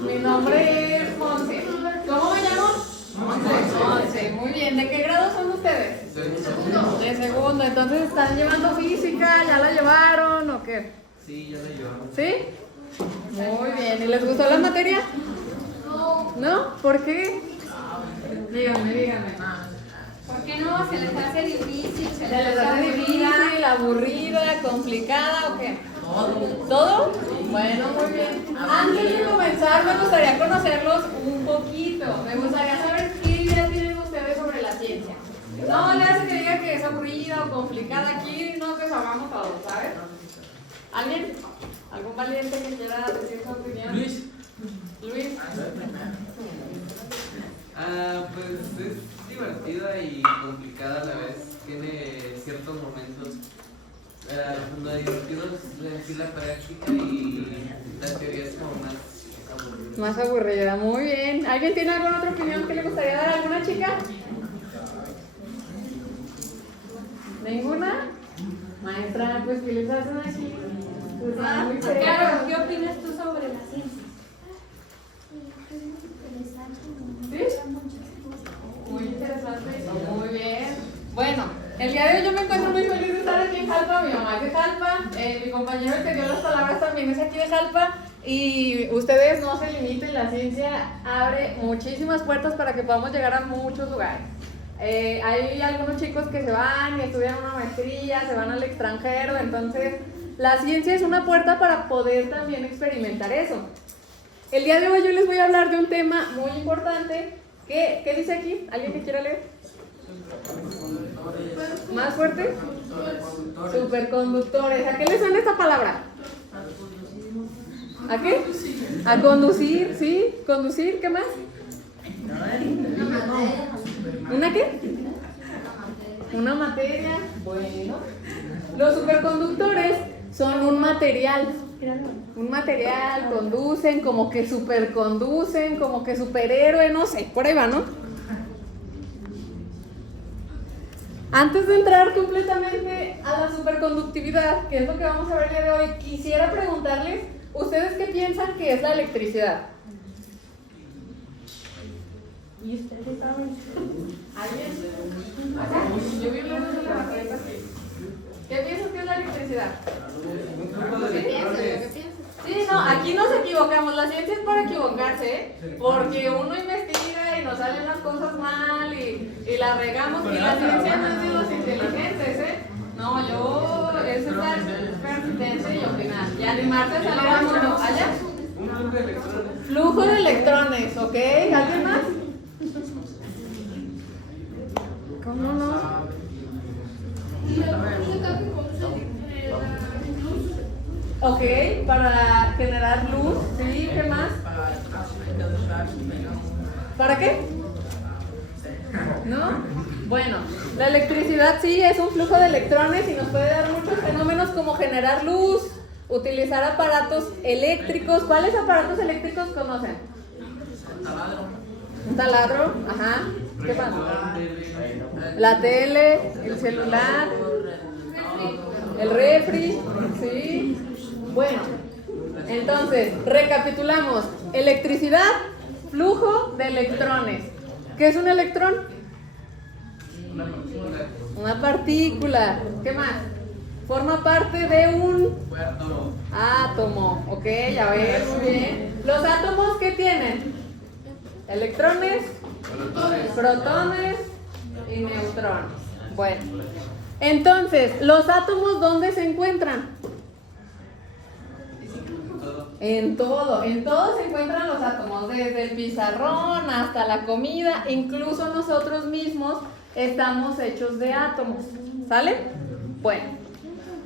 Mi nombre es Monse. ¿Cómo me llamo? Monse. Muy bien. ¿De qué grado son ustedes? De segundo. Entonces, ¿están llevando física? ¿Ya la llevaron o qué? Sí, ya la llevamos. ¿Sí? Muy bien. ¿Y les gustó la materia? ¿No? ¿Por qué? Díganme. ¿Por qué no? ¿Se les hace difícil? ¿Se les hace difícil, aburrida, complicada o qué? ¿Todo? Bueno, muy bien. Antes de comenzar me gustaría conocerlos un poquito. Me gustaría saber qué ideas tienen ustedes sobre la ciencia. No le hace que diga que es aburrida o complicada. Aquí no que sabamos todos, ¿sabes? ¿Alguien? ¿Algún valiente que quiera decir su opinión? Luis. Luis. Pues es divertida y complicada a la vez. Tiene ciertos momentos. Lo divertido es decir la práctica y la teoría es como más aburrida. Más aburrida, muy bien. ¿Alguien tiene alguna otra opinión que le gustaría dar a alguna chica? ¿Ninguna? Maestra, pues ¿qué les hacen aquí? Pues, muy serios. Claro, ¿qué opinas tú sobre la ciencia? ¿Sí? Muy interesante. Muy bien. Bueno, el día de hoy yo me encuentro muy feliz de estar aquí en Jalpa. Mi mamá es de Jalpa. Mi compañero el que dio las palabras también es aquí de Jalpa. Y ustedes no se limiten, la ciencia abre muchísimas puertas para que podamos llegar a muchos lugares. Hay algunos chicos que se van y estudian una maestría, se van al extranjero, entonces la ciencia es una puerta para poder también experimentar eso. El día de hoy yo les voy a hablar de un tema muy importante. ¿Qué dice aquí? ¿Alguien que quiera leer? ¿Más fuerte? Superconductores. ¿A qué le suena esta palabra? ¿A qué? A conducir, ¿sí? ¿Conducir? ¿Qué más? ¿Una qué? Una materia. Bueno. Los superconductores son un material. Un material, conducen, como que superconducen, como que superhéroe, no sé, por ahí va, ¿no? Antes de entrar completamente a la superconductividad, que es lo que vamos a ver el día de hoy, quisiera preguntarles, ¿ustedes qué piensan que es la electricidad? ¿Y ustedes saben? ¿Alguien? Yo vi una de la maqueta aquí. ¿Qué piensas que es la electricidad? Sí, no, aquí nos equivocamos, la ciencia es para equivocarse, ¿eh? Porque uno investiga y nos salen las cosas mal y la regamos, y la ciencia no es de los inteligentes, ¿eh? No, yo, eso es dar persistencia y opinar, y animarse a salir al mundo. ¿Allá? Un flujo de electrones. Flujo de electrones, ¿ok? ¿Alguien más? ¿Cómo no? Ok, para generar luz, ¿sí? ¿Qué más? ¿Para qué? ¿No? Bueno, la electricidad sí es un flujo de electrones y nos puede dar muchos fenómenos como generar luz, utilizar aparatos eléctricos. ¿Cuáles aparatos eléctricos conocen? Un taladro, ajá. ¿Qué más? La tele, el celular, el refri, ¿sí? Bueno, entonces, recapitulamos. Electricidad, flujo de electrones. ¿Qué es un electrón? Una partícula. ¿Qué más? Forma parte de un átomo. Ok, a ver, muy bien. ¿Los átomos qué tienen? Electrones, protones y neutrones. Bueno, entonces, ¿los átomos dónde se encuentran? En todo se encuentran los átomos, desde el pizarrón hasta la comida, incluso nosotros mismos estamos hechos de átomos, ¿sale? Bueno,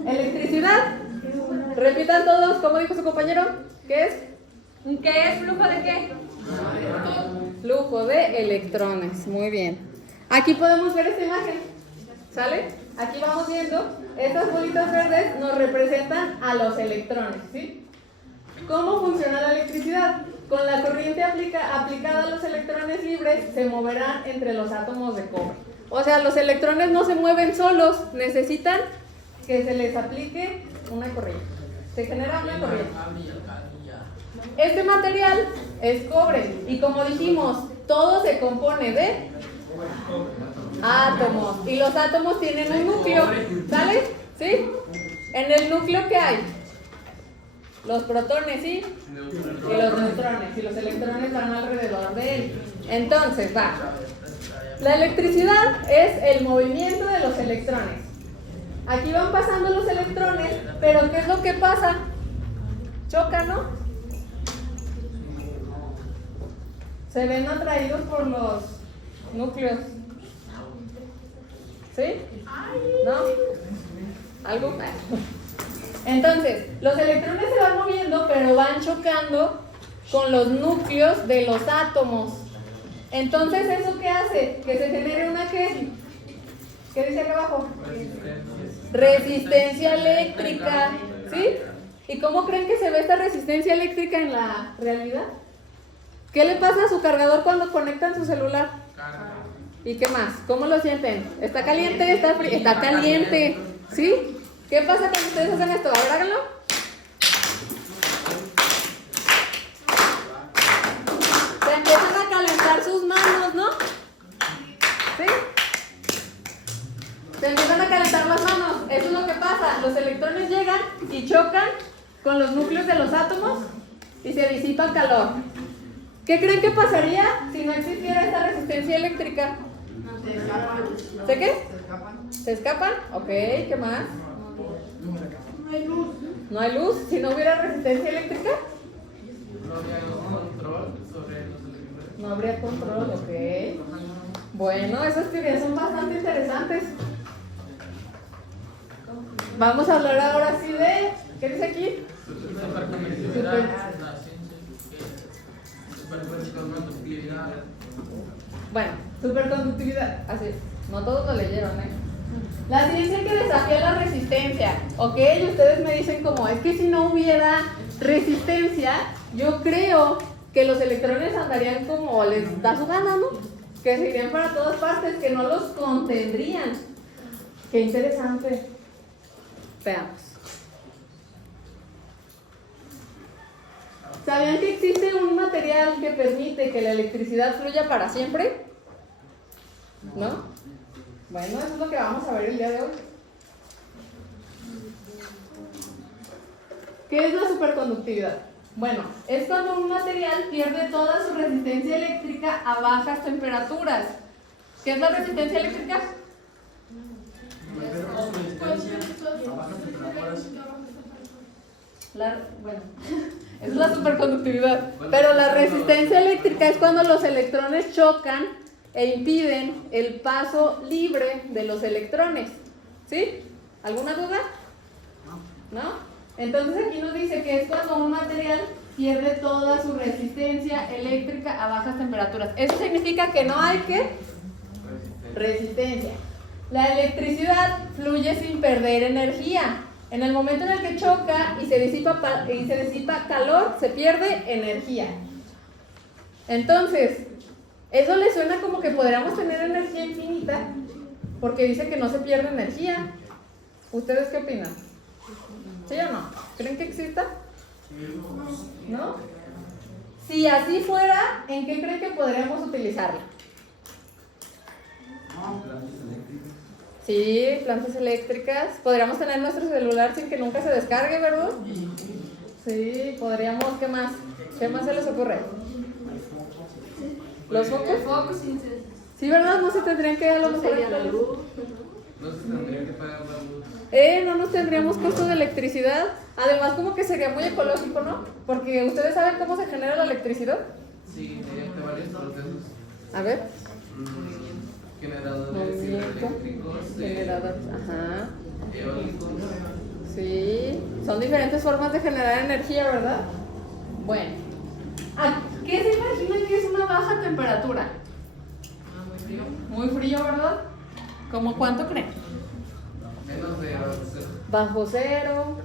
electricidad, repitan todos, ¿cómo dijo su compañero? ¿Qué es? ¿Qué es flujo de qué? Flujo de electrones, muy bien. Aquí podemos ver esta imagen, ¿sale? Aquí vamos viendo, estas bolitas verdes nos representan a los electrones, ¿sí? ¿Cómo funciona la electricidad? Con la corriente aplicada a los electrones libres se moverán entre los átomos de cobre. O sea, los electrones no se mueven solos, necesitan que se les aplique una corriente. Se genera una corriente. Este material es cobre y como dijimos, todo se compone de átomos y los átomos tienen un núcleo, ¿sale? ¿Sí? En el núcleo ¿qué hay? Los protones y los neutrones y los electrones van alrededor de él. Entonces, va. La electricidad es el movimiento de los electrones. Aquí van pasando los electrones, pero ¿qué es lo que pasa? Chocan, ¿no? Se ven atraídos por los núcleos. ¿Sí? ¿No? ¿Algo? Entonces, los electrones se van moviendo, pero van chocando con los núcleos de los átomos. Entonces, ¿eso qué hace? Que se genere una ¿qué? ¿Qué dice acá abajo? Resistencia eléctrica. ¿Sí? ¿Y cómo creen que se ve esta resistencia eléctrica en la realidad? ¿Qué le pasa a su cargador cuando conectan su celular? ¿Y qué más? ¿Cómo lo sienten? ¿Está caliente? ¿Está frío? Está caliente. ¿Sí? ¿Qué pasa cuando ustedes hacen esto? A ver, háganlo. Se empiezan a calentar sus manos, ¿no? ¿Sí? Se empiezan a calentar las manos. Eso es lo que pasa. Los electrones llegan y chocan con los núcleos de los átomos y se disipa el calor. ¿Qué creen que pasaría si no existiera esta resistencia eléctrica? Se escapan. ¿De qué? Se escapan. ¿Se escapan? Ok, ¿qué más? No hay luz. ¿No hay luz? Si no hubiera resistencia eléctrica, No había control sobre los electrones. no habría control, ok. Bueno, esas teorías son bastante interesantes. Vamos a hablar ahora sí de... ¿Qué dice aquí? Bueno, superconductividad. Así, no todos lo leyeron, ¿eh? La ciencia que desafía la resistencia. Ok, y ustedes me dicen como, es que si no hubiera resistencia, yo creo que los electrones andarían como les da su gana, ¿no? Que se irían para todas partes, que no los contendrían. Qué interesante. Veamos. ¿Sabían que existe un material que permite que la electricidad fluya para siempre? ¿No? Bueno, eso es lo que vamos a ver el día de hoy. ¿Qué es la superconductividad? Bueno, es cuando un material pierde toda su resistencia eléctrica a bajas temperaturas. ¿Qué es la resistencia eléctrica? Bueno, es la superconductividad. Pero la resistencia eléctrica es cuando los electrones chocan e impiden el paso libre de los electrones. ¿Sí? ¿Alguna duda? ¿No? Entonces aquí nos dice que es cuando un material pierde toda su resistencia eléctrica a bajas temperaturas. Eso significa que no hay ¿qué? Resistencia. La electricidad fluye sin perder energía. En el momento en el que choca y se disipa calor, se pierde energía. Entonces, eso le suena como que podríamos tener energía infinita, porque dice que no se pierde energía. ¿Ustedes qué opinan? ¿Sí o no? ¿Creen que exista? ¿No? Si así fuera, ¿en qué creen que podríamos utilizarla? Sí, plantas eléctricas. Podríamos tener nuestro celular sin que nunca se descargue, ¿verdad? Sí, podríamos. ¿Qué más? ¿Qué más se les ocurre? ¿Los focos? Sí, ¿verdad? No se tendrían que dar los la luz. No se tendría que pagar la luz. No nos tendríamos costo de electricidad. Además, como que sería muy ecológico, ¿no? Porque ¿ustedes saben cómo se genera la electricidad? Sí, mediante varios procesos. A ver. Generadores Movimiento. hidroeléctricos, Generadores, ajá. eólicos. Sí, son diferentes formas de generar energía, ¿verdad? Bueno, ¿a qué se imaginan que es una baja temperatura? Muy frío. Muy frío, ¿verdad? ¿Cómo cuánto creen? Menos de Bajo cero.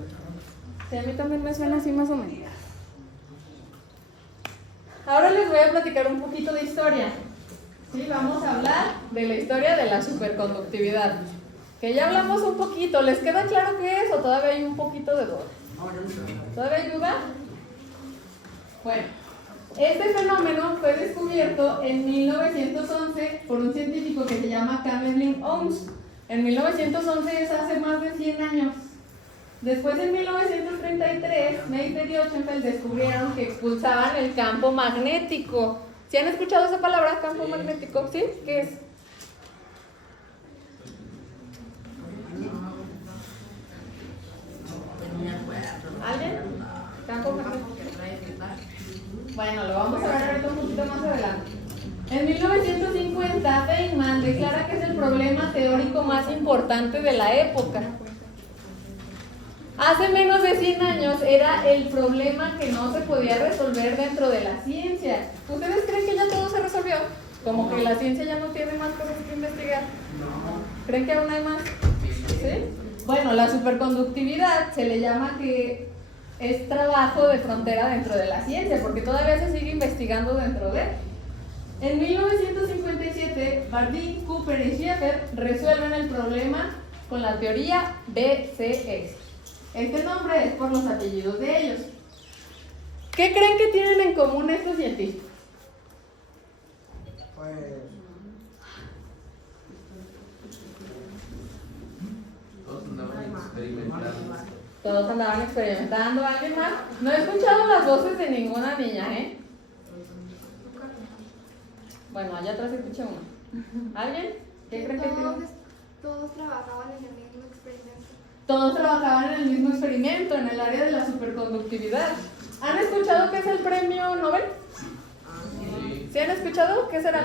Sí, a mí también me suena así más o menos. Ahora les voy a platicar un poquito de historia. Sí, vamos a hablar de la historia de la superconductividad. Que ya hablamos un poquito. ¿Les queda claro qué es o todavía hay un poquito de duda? ¿Todavía hay duda? Bueno, este fenómeno fue descubierto en 1911 por un científico que se llama Kamerlingh Onnes. En 1911 es hace más de 100 años. Después, en 1933, Neisser y Ochsenfeld descubrieron que expulsaban el campo magnético. ¿Sí han escuchado esa palabra, campo magnético? ¿Sí? ¿Qué es? ¿Alguien? ¿Campo magnético? Bueno, lo vamos a ver ahorita un poquito más adelante. En 1950, Feynman declara que es el problema teórico más importante de la época. Hace menos de 100 años era el problema que no se podía resolver dentro de la ciencia. ¿Ustedes creen que ya todo se resolvió? Como que la ciencia ya no tiene más cosas que investigar. ¿Creen que aún hay más? ¿Sí? Bueno, la superconductividad se le llama que es trabajo de frontera dentro de la ciencia, porque todavía se sigue investigando dentro de él. En 1957, Bardeen, Cooper y Schaeffer resuelven el problema con la teoría BCS. Este nombre es por los apellidos de ellos. ¿Qué creen que tienen en común estos científicos? Pues. Todos andaban experimentando. Todos andaban experimentando. ¿Alguien más? No he escuchado las voces de ninguna niña, ¿eh? Bueno, allá atrás escuché una. ¿Alguien? ¿Qué creen que tienen? Todos trabajaban en el mismo experimento. Todos trabajaban en el mismo experimento, en el área de la superconductividad. ¿Han escuchado qué es el premio Nobel? Sí. ¿Sí han escuchado? ¿Qué será?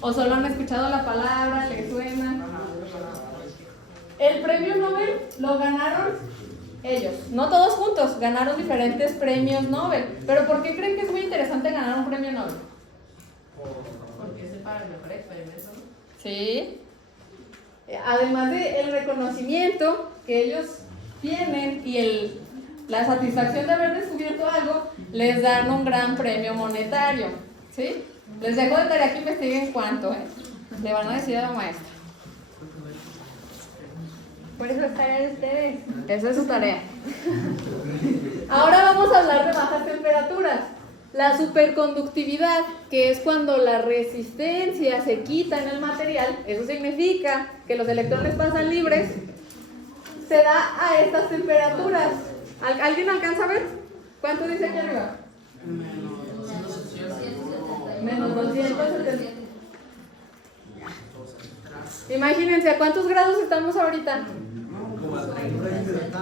¿O solo han escuchado la palabra? ¿Les suena? El premio Nobel lo ganaron ellos, no todos juntos, ganaron diferentes premios Nobel. ¿Pero por qué creen que es muy interesante ganar un premio Nobel? Porque es para el mejor experimento. Sí. Además del reconocimiento que ellos tienen y la satisfacción de haber descubierto algo, les dan un gran premio monetario. ¿Sí? Les dejo de tarea que investiguen cuánto, le van a decir a la maestra. Por eso es tarea de ustedes. Esa es su tarea. Ahora vamos a hablar de bajas temperaturas. La superconductividad, que es cuando la resistencia se quita en el material, eso significa que los electrones pasan libres, se da a estas temperaturas. ¿Alguien alcanza a ver? ¿Cuánto dice aquí arriba? Menos 270. Imagínense, ¿a cuántos grados estamos ahorita?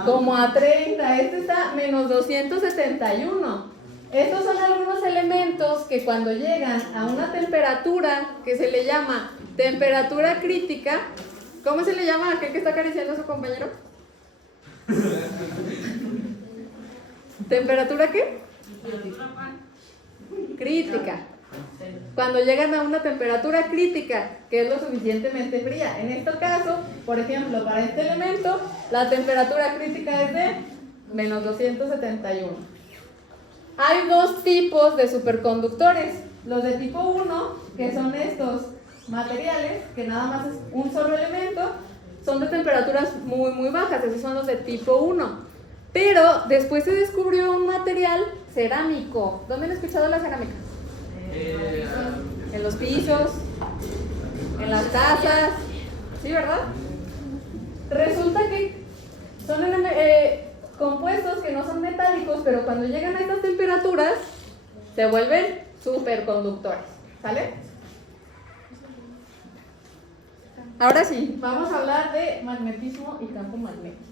Como a 30. Este está menos 271. Estos son algunos elementos que cuando llegan a una temperatura que se le llama temperatura crítica, ¿cómo se le llama a aquel que está acariciando a su compañero? ¿Temperatura qué? Crítica. Cuando llegan a una temperatura crítica, que es lo suficientemente fría. En este caso, por ejemplo, para este elemento, la temperatura crítica es de menos 271. Hay dos tipos de superconductores. Los de tipo 1, que son estos materiales, que nada más es un solo elemento, son de temperaturas muy, muy bajas. Esos son los de tipo 1. Pero después se descubrió un material cerámico. ¿Dónde han escuchado la cerámica? En los pisos, en las tazas, ¿sí, verdad? Resulta que son compuestos que no son metálicos, pero cuando llegan a estas temperaturas se vuelven superconductores, ¿sale? Ahora sí, vamos a hablar de magnetismo y campo magnético.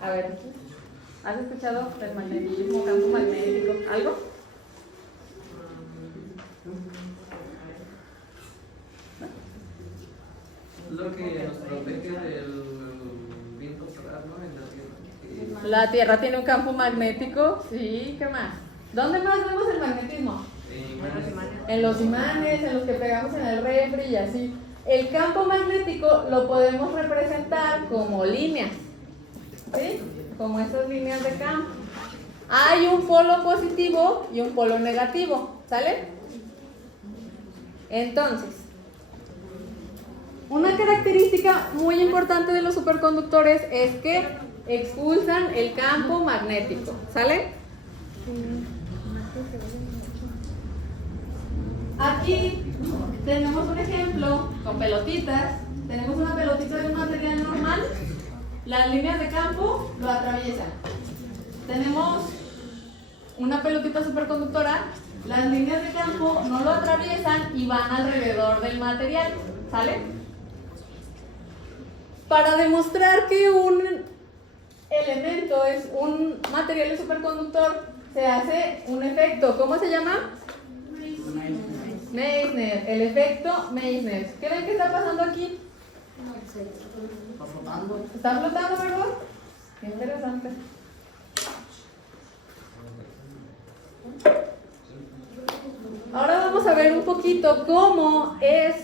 A ver, ¿has escuchado del magnetismo, campo magnético? ¿Algo? Lo que nos protege del viento solar, ¿no? En la Tierra. La Tierra tiene un campo magnético, sí, ¿qué más? ¿Dónde más vemos el magnetismo? En los imanes, en los que pegamos en el refri y así. El campo magnético lo podemos representar como líneas, ¿sí? Como esas líneas de campo. Hay un polo positivo y un polo negativo, ¿sale? Entonces, una característica muy importante de los superconductores es que expulsan el campo magnético, ¿sale? Aquí tenemos un ejemplo con pelotitas. Tenemos una pelotita de un material normal. Las líneas de campo lo atraviesan. Tenemos una pelotita superconductora. Las líneas de campo no lo atraviesan y van alrededor del material, ¿sale? Para demostrar que un elemento es un material superconductor, se hace un efecto. ¿Cómo se llama? Meissner, el efecto Meissner. ¿Qué ven que está pasando aquí? Está flotando, ¿verdad? Qué interesante. Ahora vamos a ver un poquito cómo es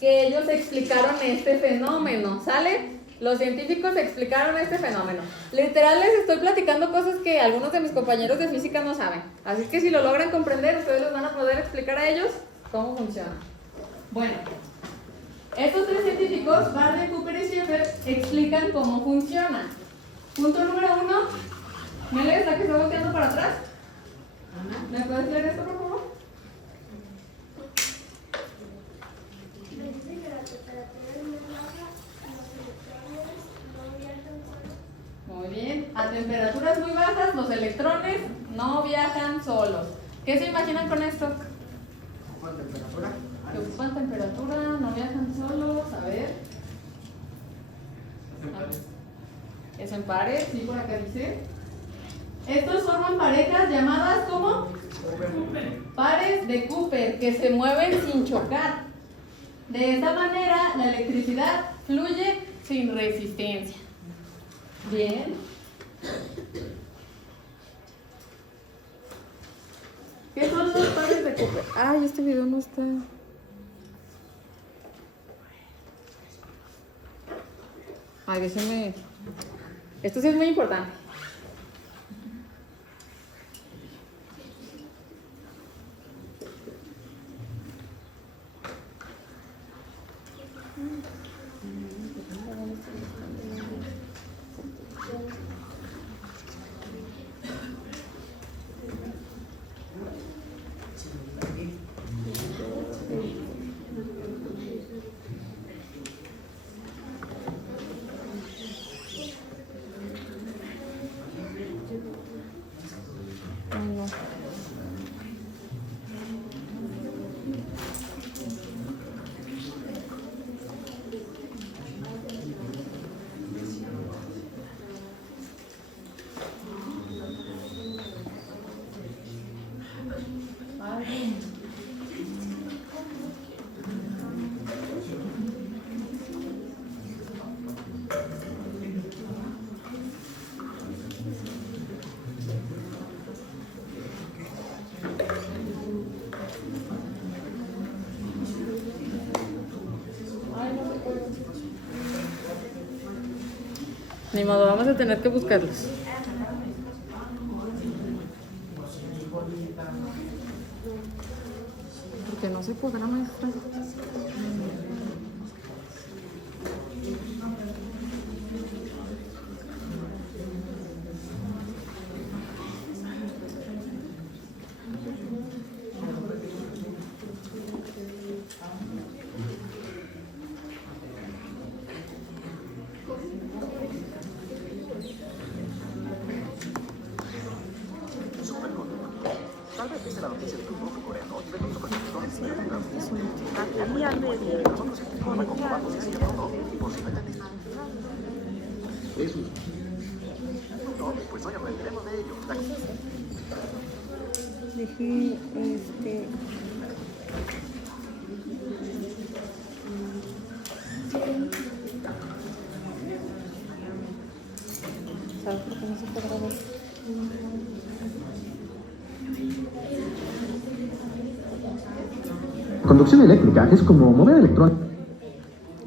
que ellos explicaron este fenómeno, ¿sale? Los científicos explicaron este fenómeno. Literal les estoy platicando cosas que algunos de mis compañeros de física no saben. Así que si lo logran comprender, ustedes les van a poder explicar a ellos cómo funciona. Bueno, estos tres científicos, Barney, Cooper y Schaeffer, explican cómo funciona. Punto número 1. ¿Me lees la que está volteando para atrás? ¿Me puedes leer esto, por favor? Dice que la temperatura es muy baja y los electrones no viajan solos. Muy bien. A temperaturas muy bajas, los electrones no viajan solos. ¿Qué se imaginan con esto? ¿Cuál temperatura? Que ocupan temperatura, no viajan solos. A ver. Es en pares, sí, por acá dice. Estos forman parejas llamadas como pares de Cooper, que se mueven sin chocar. De esta manera, la electricidad fluye sin resistencia. Bien. ¿Qué son los pares de Cooper? Ay, este video no está. Ay, déjenme. Esto sí es muy importante. Ni modo, vamos a tener que buscarlos. Porque no se podrá, maestra. Dejé ¿sabes por qué no se podrá ver? Conducción eléctrica es como mover electrones.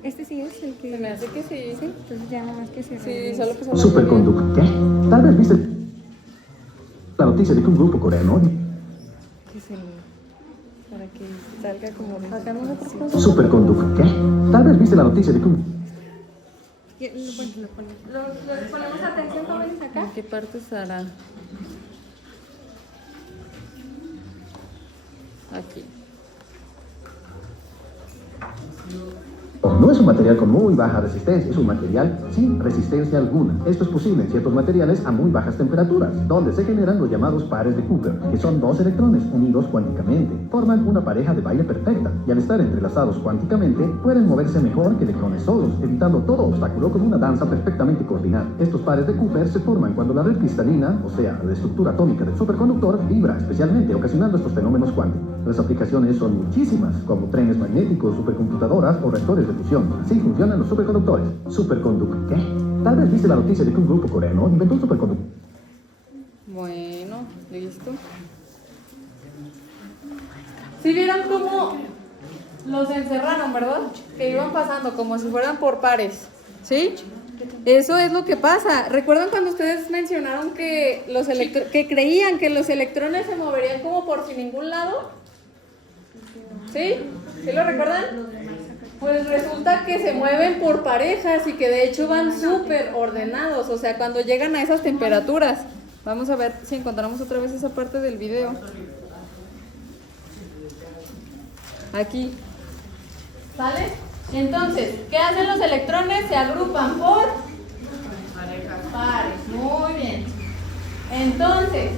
Este sí es el que... Se me hace que sí. Sí, entonces ya nada más que se... Sí, solo que solo. Superconductor. ¿Qué? Tal vez viste la noticia de que un grupo coreano. Que se... para que salga como... Sacamos otra cosa. Superconductor. ¿Qué? Tal vez vez viste la noticia de que Bueno, lo ponemos. Los ponemos atención, jóvenes, acá. ¿En qué parte estará? Aquí. no es un material con muy baja resistencia, es un material sin resistencia alguna. Esto es posible en ciertos materiales a muy bajas temperaturas, donde se generan los llamados pares de Cooper, que son dos electrones unidos cuánticamente. Forman una pareja de baile perfecta, y al estar entrelazados cuánticamente, pueden moverse mejor que electrones solos, evitando todo obstáculo con una danza perfectamente coordinada. Estos pares de Cooper se forman cuando la red cristalina, o sea, la estructura atómica del superconductor, vibra especialmente, ocasionando estos fenómenos cuánticos. Las aplicaciones son muchísimas, como trenes magnéticos, supercomputadoras o reactores de fusión. Así funcionan los superconductores. ¿Superconductor qué? Tal vez viste la noticia de que un grupo coreano inventó un superconductor. Bueno, listo. ¿Sí vieron cómo los encerraron, verdad? Que iban pasando como si fueran por pares, ¿sí? Eso es lo que pasa. ¿Recuerdan cuando ustedes mencionaron que que creían que los electrones se moverían como por sin ningún lado? ¿Sí? ¿Sí lo recuerdan? Pues resulta que se mueven por parejas y que de hecho van súper ordenados, o sea, cuando llegan a esas temperaturas. Vamos a ver si encontramos otra vez esa parte del video. Aquí. ¿Sale? Entonces, ¿qué hacen los electrones? Se agrupan por pares. Muy bien. Entonces,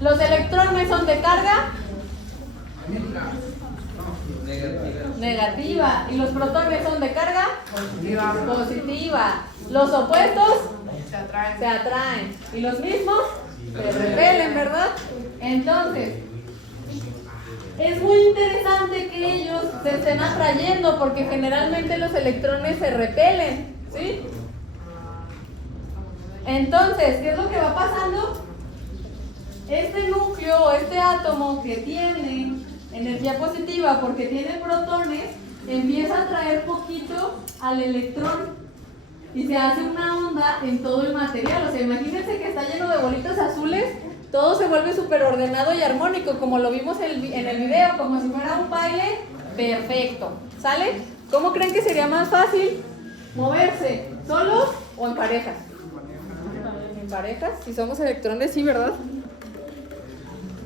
¿los electrones son de carga? Negativa. ¿Y los protones son de carga? Positiva. ¿Los opuestos? Se atraen. ¿Y los mismos? Se repelen, ¿verdad? Entonces, es muy interesante que ellos se estén atrayendo porque generalmente los electrones se repelen, ¿sí? Entonces, ¿qué es lo que va pasando? Este núcleo, este átomo que tiene energía positiva porque tiene protones, empieza a atraer poquito al electrón y se hace una onda en todo el material. O sea, imagínense que está lleno de bolitas azules, todo se vuelve súper ordenado y armónico, como lo vimos en el video, como si fuera un baile perfecto. ¿Sale? ¿Cómo creen que sería más fácil moverse? ¿Solos o en parejas? En parejas, si somos electrones, sí, ¿verdad?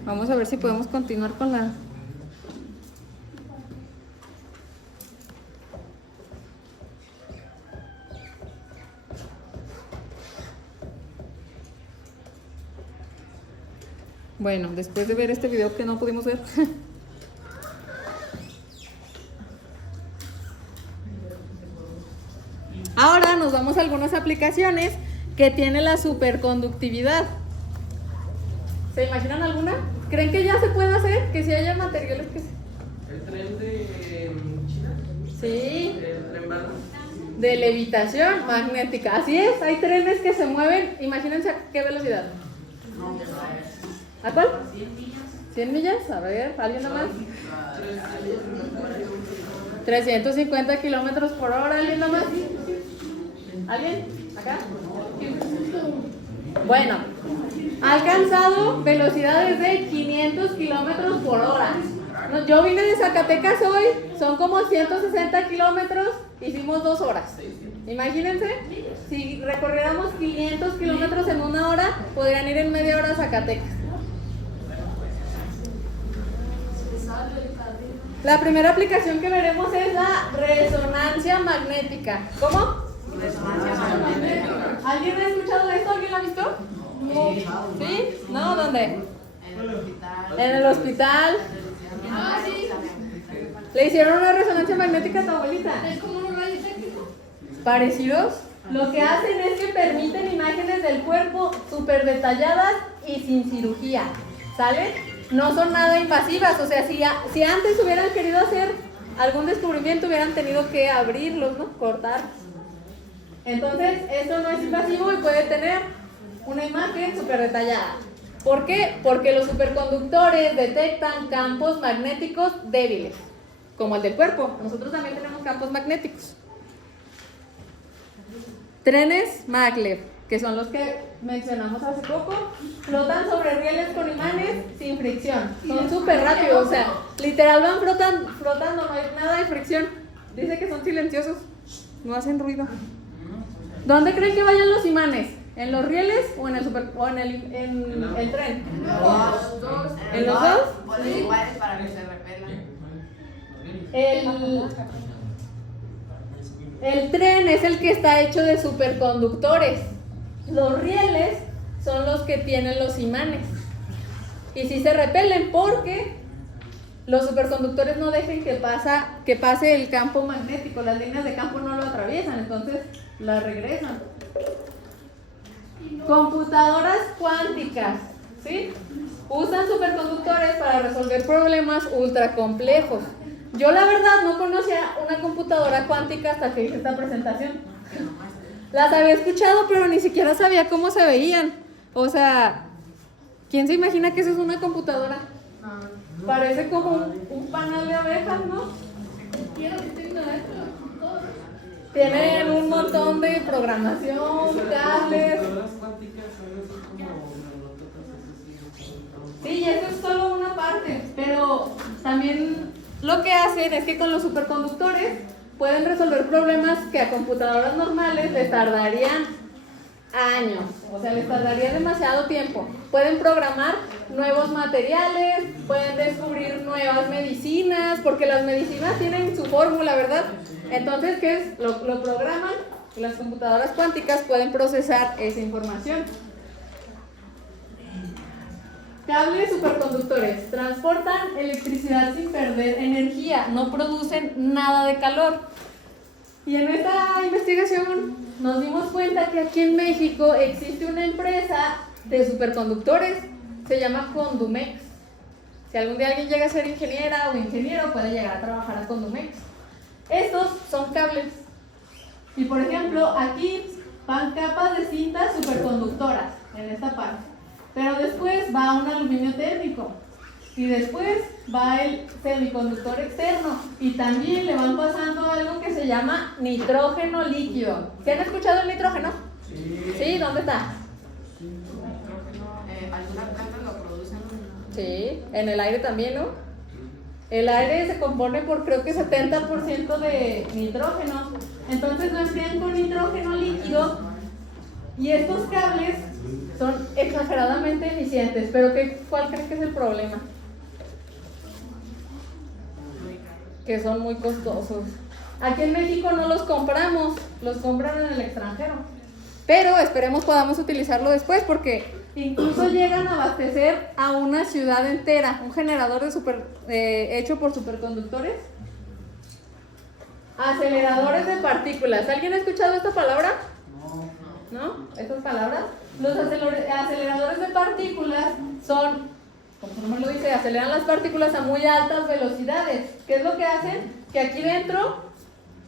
Vamos a ver si podemos continuar con la... Bueno, después de ver este video que no pudimos ver. Ahora nos vamos a algunas aplicaciones que tiene la superconductividad. ¿Se imaginan alguna? ¿Creen que ya se puede hacer? Que si haya materiales que... ¿El tren de China? Sí. ¿El tren bala? De levitación magnética. Así es, hay trenes que se mueven. Imagínense a qué velocidad. ¿A cuál? 100 millas. A ver, ¿alguien más? 350 kilómetros por hora. ¿Alguien más? ¿Alguien? ¿Acá? Bueno, ha alcanzado velocidades de 500 kilómetros por hora. Yo vine de Zacatecas hoy, son como 160 kilómetros, hicimos 2 horas. Imagínense, si recorriéramos 500 kilómetros en 1 hora, podrían ir en media hora a Zacatecas. La primera aplicación que veremos es la resonancia magnética. ¿Cómo? Resonancia magnética. ¿Alguien ha escuchado esto? ¿Alguien lo ha visto? ¿Sí? ¿No? ¿Dónde? En el hospital. En el hospital. Ah, sí. ¿Le hicieron una resonancia magnética a tu abuelita? Es como un rayo técnico. ¿Parecidos? Lo que hacen es que permiten imágenes del cuerpo súper detalladas y sin cirugía. ¿Sale? No son nada invasivas. O sea, si antes hubieran querido hacer algún descubrimiento, hubieran tenido que abrirlos, ¿no? Cortar. Entonces, esto no es invasivo y puede tener una imagen súper detallada. ¿Por qué? Porque los superconductores detectan campos magnéticos débiles, como el del cuerpo. Nosotros también tenemos campos magnéticos. Trenes maglev, que son los que mencionamos hace poco, flotan sobre rieles con imanes sin fricción. Son súper rápidos, o sea, literal van flotando, no hay nada de fricción. Dice que son silenciosos, no hacen ruido. ¿Dónde creen que vayan los imanes? ¿En los rieles o en el en el tren? Los dos. ¿En los dos? Ponen iguales para que se repelan. El tren es el que está hecho de superconductores. Los rieles son los que tienen los imanes. Y sí se repelen porque los superconductores no dejan que pase el campo magnético. Las líneas de campo no lo atraviesan, entonces las regresan. Computadoras cuánticas, ¿sí? Usan superconductores para resolver problemas ultra complejos. Yo la verdad no conocía una computadora cuántica hasta que hice esta presentación. Las había escuchado, pero ni siquiera sabía cómo se veían. O sea, ¿quién se imagina que eso es una computadora? Parece como un panal de abejas, ¿no? Tienen un montón de programación, cables. Las cuánticas son así como nanototas, eso sí. Sí, eso es solo una parte, pero también lo que hacen es que con los superconductores pueden resolver problemas que a computadoras normales les tardarían años, o sea, les tardaría demasiado tiempo. Pueden programar nuevos materiales, pueden descubrir nuevas medicinas, porque las medicinas tienen su fórmula, ¿verdad? Entonces, ¿qué es? Lo programan y las computadoras cuánticas pueden procesar esa información. Cables superconductores transportan electricidad sin perder energía, no producen nada de calor. Y en esta investigación nos dimos cuenta que aquí en México existe una empresa de superconductores, se llama Condumex. Si algún día alguien llega a ser ingeniera o ingeniero, puede llegar a trabajar a Condumex. Estos son cables. Y por ejemplo, aquí van capas de cintas superconductoras en esta parte. Pero después va un aluminio térmico. Y después va el semiconductor externo. Y también le van pasando algo que se llama nitrógeno líquido. ¿Se han escuchado el nitrógeno? Sí, ¿dónde está? Algunas plantas lo producen. Sí, en el aire también, ¿no? El aire se compone por creo que 70% de nitrógeno. Entonces lo enfrían con nitrógeno líquido. Y estos cables son exageradamente eficientes. Pero ¿cuál creen que es el problema? Que son muy costosos. Aquí en México no los compramos, los compran en el extranjero. Pero esperemos podamos utilizarlo después, porque incluso llegan a abastecer a una ciudad entera. Un generador hecho por superconductores. Aceleradores de partículas. ¿Alguien ha escuchado esta palabra? ¿No? ¿Estas palabras? Los aceleradores de partículas son, como su nombre lo dice, aceleran las partículas a muy altas velocidades. ¿Qué es lo que hacen? Que aquí dentro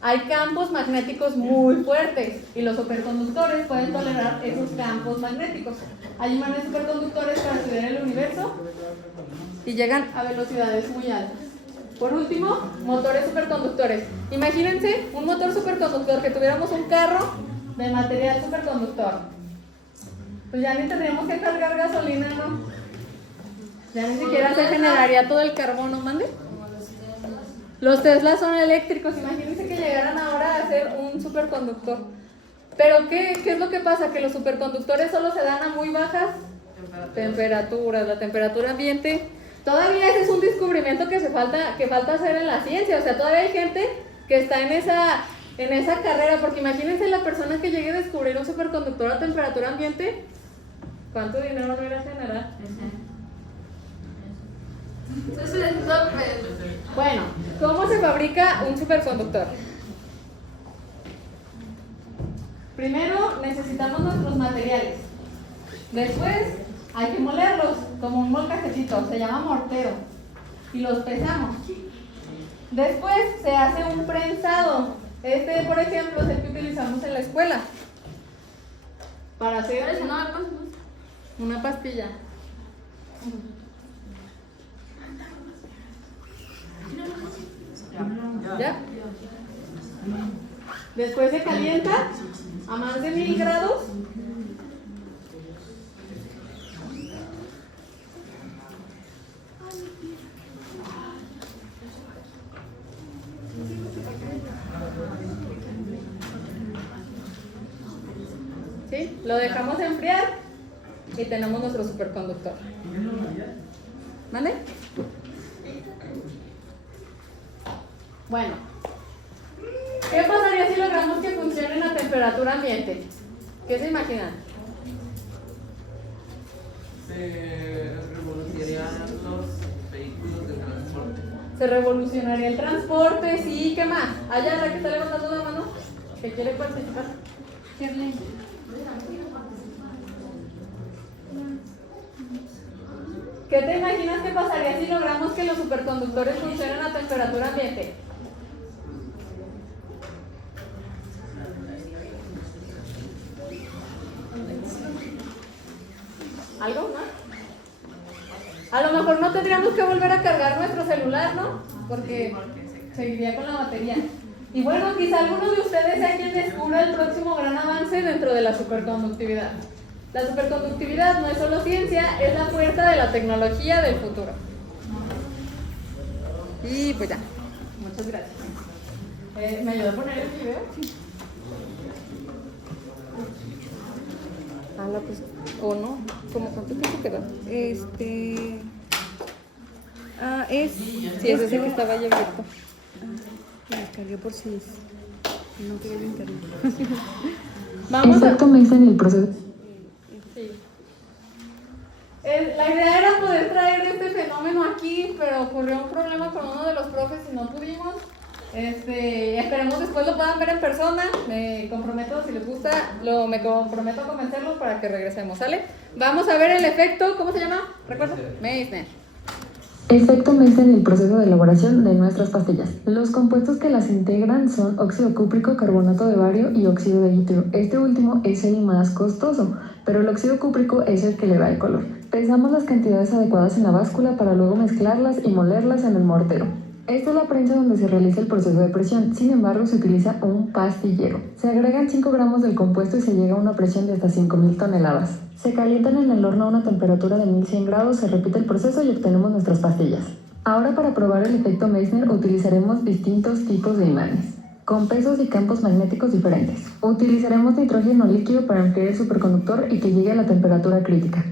hay campos magnéticos muy fuertes y los superconductores pueden tolerar esos campos magnéticos. Hay imanes superconductores para estudiar el universo y llegan a velocidades muy altas. Por último, motores superconductores. Imagínense un motor superconductor, que tuviéramos un carro de material superconductor. Pues ya ni tendríamos que cargar gasolina, ¿no? Ya ni siquiera se generaría todo el carbono, ¿mande? Los Tesla son eléctricos. Imagínense que llegaran ahora a ser un superconductor. Pero ¿qué es lo que pasa? Que los superconductores solo se dan a muy bajas temperaturas. La temperatura ambiente, todavía ese es un descubrimiento que falta hacer en la ciencia. O sea, todavía hay gente que está en esa carrera, porque imagínense la persona que llegue a descubrir un superconductor a temperatura ambiente, ¿cuánto dinero no irá a generar? Bueno, ¿cómo se fabrica un superconductor? Primero necesitamos nuestros materiales. Después hay que molerlos como un molcajetito, se llama mortero, y los pesamos. Después se hace un prensado. Este, por ejemplo, es el que utilizamos en la escuela para hacer una pastilla. ¿Ya? Después se calienta a más de 1000 grados. ¿Sí? Lo dejamos enfriar y tenemos nuestro superconductor. ¿Vale? Bueno, ¿qué pasaría si logramos que funcione a temperatura ambiente? ¿Qué se imaginan? Se revolucionarían los vehículos de transporte. Se revolucionaría el transporte, sí, ¿qué más? Allá, la que está levantando la mano, que quiere participar. Shirley. ¿Qué te imaginas que pasaría si logramos que los superconductores funcionen a temperatura ambiente? ¿Algo más? A lo mejor no tendríamos que volver a cargar nuestro celular, ¿no? Porque seguiría con la batería. Y bueno, quizá alguno de ustedes sea quien descubra el próximo gran avance dentro de la superconductividad. La superconductividad no es solo ciencia, es la puerta de la tecnología del futuro. Y pues ya, muchas gracias. ¿Me ayudó a poner el video? Habla pues, o no, ¿cómo cuánto tiempo quedó? Sí, es ese que estaba ya abierto. La descargué por si no quería el internet. Vamos Exactamente en el proceso. Sí. La idea era poder traer este fenómeno aquí, pero ocurrió un problema con uno de los profes y no pudimos. Esperemos después lo puedan ver en persona. Me comprometo, si les gusta, me comprometo a convencerlos para que regresemos, ¿sale? Vamos a ver el efecto, ¿cómo se llama? ¿Recuerda? Meissner. Efecto Meissner en el proceso de elaboración de nuestras pastillas. Los compuestos que las integran son óxido cúprico, carbonato de bario y óxido de litio. Este último es el más costoso, pero el óxido cúprico es el que le da el color. Pesamos las cantidades adecuadas en la báscula para luego mezclarlas y molerlas en el mortero. Esta es la prensa donde se realiza el proceso de presión, sin embargo se utiliza un pastillero. Se agregan 5 gramos del compuesto y se llega a una presión de hasta 5000 toneladas. Se calientan en el horno a una temperatura de 1100 grados, se repite el proceso y obtenemos nuestras pastillas. Ahora para probar el efecto Meissner utilizaremos distintos tipos de imanes, con pesos y campos magnéticos diferentes. Utilizaremos nitrógeno líquido para enfriar el superconductor y que llegue a la temperatura crítica.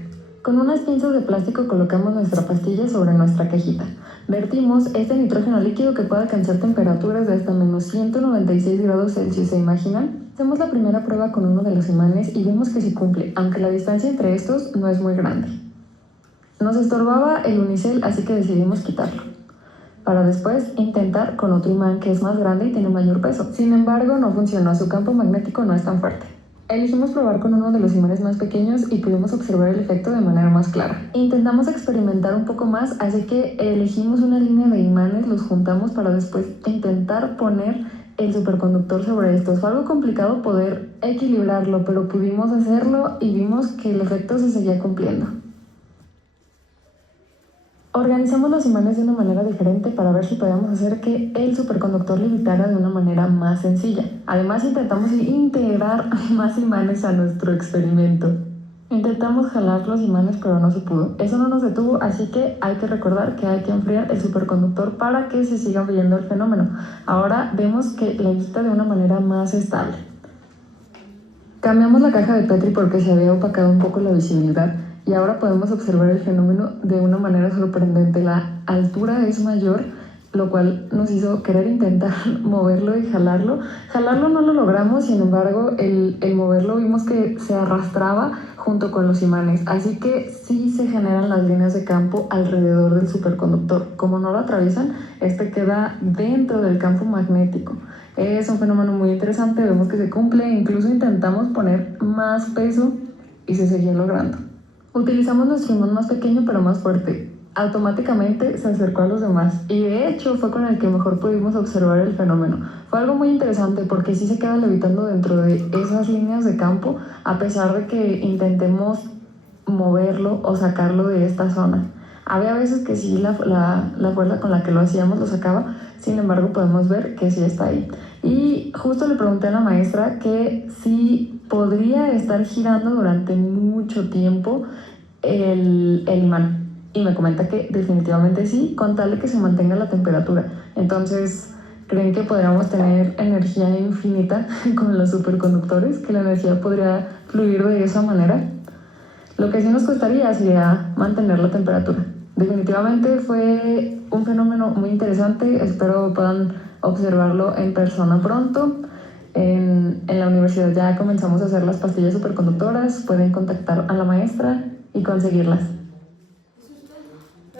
Con unas pinzas de plástico colocamos nuestra pastilla sobre nuestra cajita. Vertimos este nitrógeno líquido que puede alcanzar temperaturas de hasta menos 196 grados Celsius, ¿se imaginan? Hacemos la primera prueba con uno de los imanes y vemos que sí cumple, aunque la distancia entre estos no es muy grande. Nos estorbaba el unicel, así que decidimos quitarlo, para después intentar con otro imán que es más grande y tiene mayor peso. Sin embargo, no funcionó, su campo magnético no es tan fuerte. Elegimos probar con uno de los imanes más pequeños y pudimos observar el efecto de manera más clara. Intentamos experimentar un poco más, así que elegimos una línea de imanes, los juntamos para después intentar poner el superconductor sobre estos. Fue algo complicado poder equilibrarlo, pero pudimos hacerlo y vimos que el efecto se seguía cumpliendo. Organizamos los imanes de una manera diferente para ver si podíamos hacer que el superconductor levitara de una manera más sencilla. Además, intentamos integrar más imanes a nuestro experimento. Intentamos jalar los imanes, pero no se pudo. Eso no nos detuvo, así que hay que recordar que hay que enfriar el superconductor para que se siga viendo el fenómeno. Ahora vemos que levita de una manera más estable. Cambiamos la caja de Petri porque se había opacado un poco la visibilidad. Y ahora podemos observar el fenómeno de una manera sorprendente. La altura es mayor, lo cual nos hizo querer intentar moverlo y jalarlo. Jalarlo no lo logramos, sin embargo, el moverlo vimos que se arrastraba junto con los imanes. Así que sí se generan las líneas de campo alrededor del superconductor. Como no lo atraviesan, este queda dentro del campo magnético. Es un fenómeno muy interesante, vemos que se cumple. Incluso intentamos poner más peso y se seguía logrando. Utilizamos nuestro imán más pequeño pero más fuerte. Automáticamente se acercó a los demás y de hecho fue con el que mejor pudimos observar el fenómeno. Fue algo muy interesante porque sí se queda levitando dentro de esas líneas de campo a pesar de que intentemos moverlo o sacarlo de esta zona. Había veces que sí la fuerza con la que lo hacíamos lo sacaba, sin embargo podemos ver que sí está ahí. Y justo le pregunté a la maestra que sí podría estar girando durante mucho tiempo el imán. Y me comenta que definitivamente sí, con tal de que se mantenga la temperatura. Entonces, ¿Creen que podríamos tener energía infinita con los superconductores? ¿Que la energía podría fluir de esa manera? Lo que sí nos costaría sería mantener la temperatura. Definitivamente fue un fenómeno muy interesante. Espero puedan observarlo en persona pronto. En la universidad ya comenzamos a hacer las pastillas superconductoras. Pueden contactar a la maestra y conseguirlas.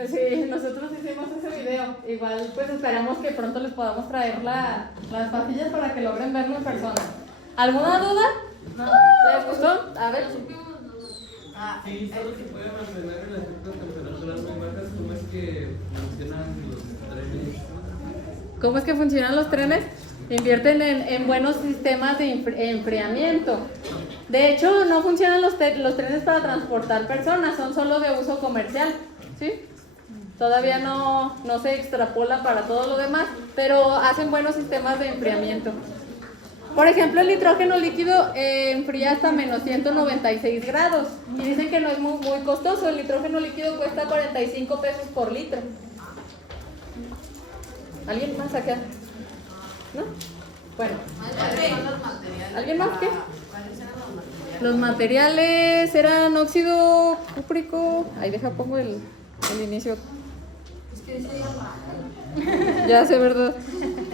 Sí, nosotros hicimos ese video. Igual pues esperamos que pronto les podamos traer las pastillas para que logren verlo en persona. ¿Alguna duda? No. ¿Les gustó? A ver. Sí, solo se puede mantener el efecto de temperaturas muy bajas. ¿Cómo es que funcionan los trenes? ¿Cómo es que funcionan los trenes? Invierten en buenos sistemas de enfriamiento. De hecho, no funcionan los trenes para transportar personas, son solo de uso comercial, ¿sí? Todavía no se extrapola para todo lo demás, pero hacen buenos sistemas de enfriamiento. Por ejemplo, el nitrógeno líquido enfría hasta menos 196 grados y dicen que no es muy costoso. El nitrógeno líquido cuesta 45 pesos por litro. ¿Alguien más acá? ¿No? Bueno. ¿Alguien más qué? Los materiales eran óxido cúprico. Ahí pongo el inicio. Ya sé, ¿verdad?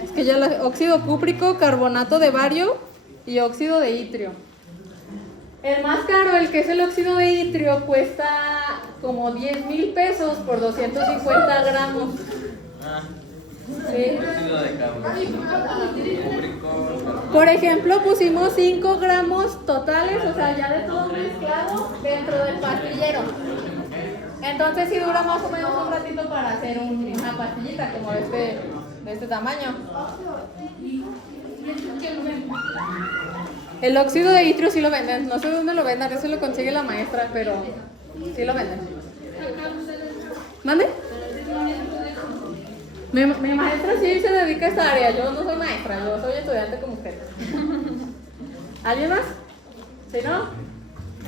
Es que ya óxido cúprico, carbonato de bario y óxido de itrio. El más caro, el que es el óxido de itrio, cuesta como 10,000 pesos por 250 gramos. Sí. Por ejemplo, pusimos 5 gramos totales, o sea, ya de todo mezclado dentro del pastillero. Entonces sí dura más o menos un ratito para hacer una pastillita como de este tamaño. El óxido de itrio sí lo venden, no sé dónde lo vendan, eso lo consigue la maestra, pero sí lo venden. ¿Mande? Mi maestra sí se dedica a esta área, yo no soy maestra, yo soy estudiante como usted. ¿Alguien más? ¿Sí, no?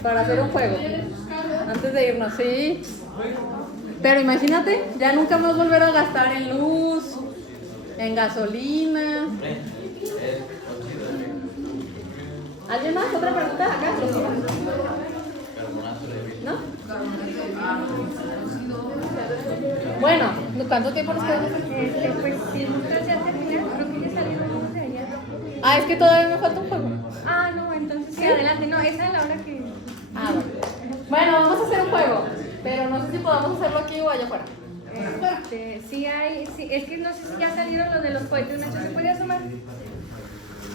Para hacer un juego. Antes de irnos, sí. Pero imagínate, ya nunca más volver a gastar en luz, en gasolina. ¿Alguien más? ¿Otra pregunta? Acá, ¿no? Bueno, ¿cuánto tiempo nos queda? Pues si nosotros ya terminamos, creo que ya salimos de allá. Ah, es que todavía me falta un juego. Ah, no, entonces sí, adelante. No, esa es la hora que... Ah, bueno, vamos a hacer un juego, pero no sé si podamos hacerlo aquí o allá afuera. Sí hay, sí, es que no sé si ya salieron los de los cohetes, Nacho, ¿se puede asomar?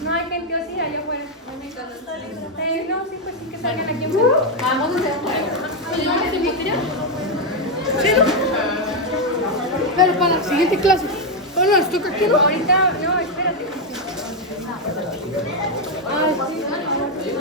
No hay gente o sí, allá afuera. No, sí, pues sí que salgan aquí enfrente. Vamos a hacer un juego. ¿Yo me invitaría? Sí, ¿no? Pero para la siguiente clase. Bueno, les toca aquí, ¿no? Ahorita, no, espérate. Ah, sí.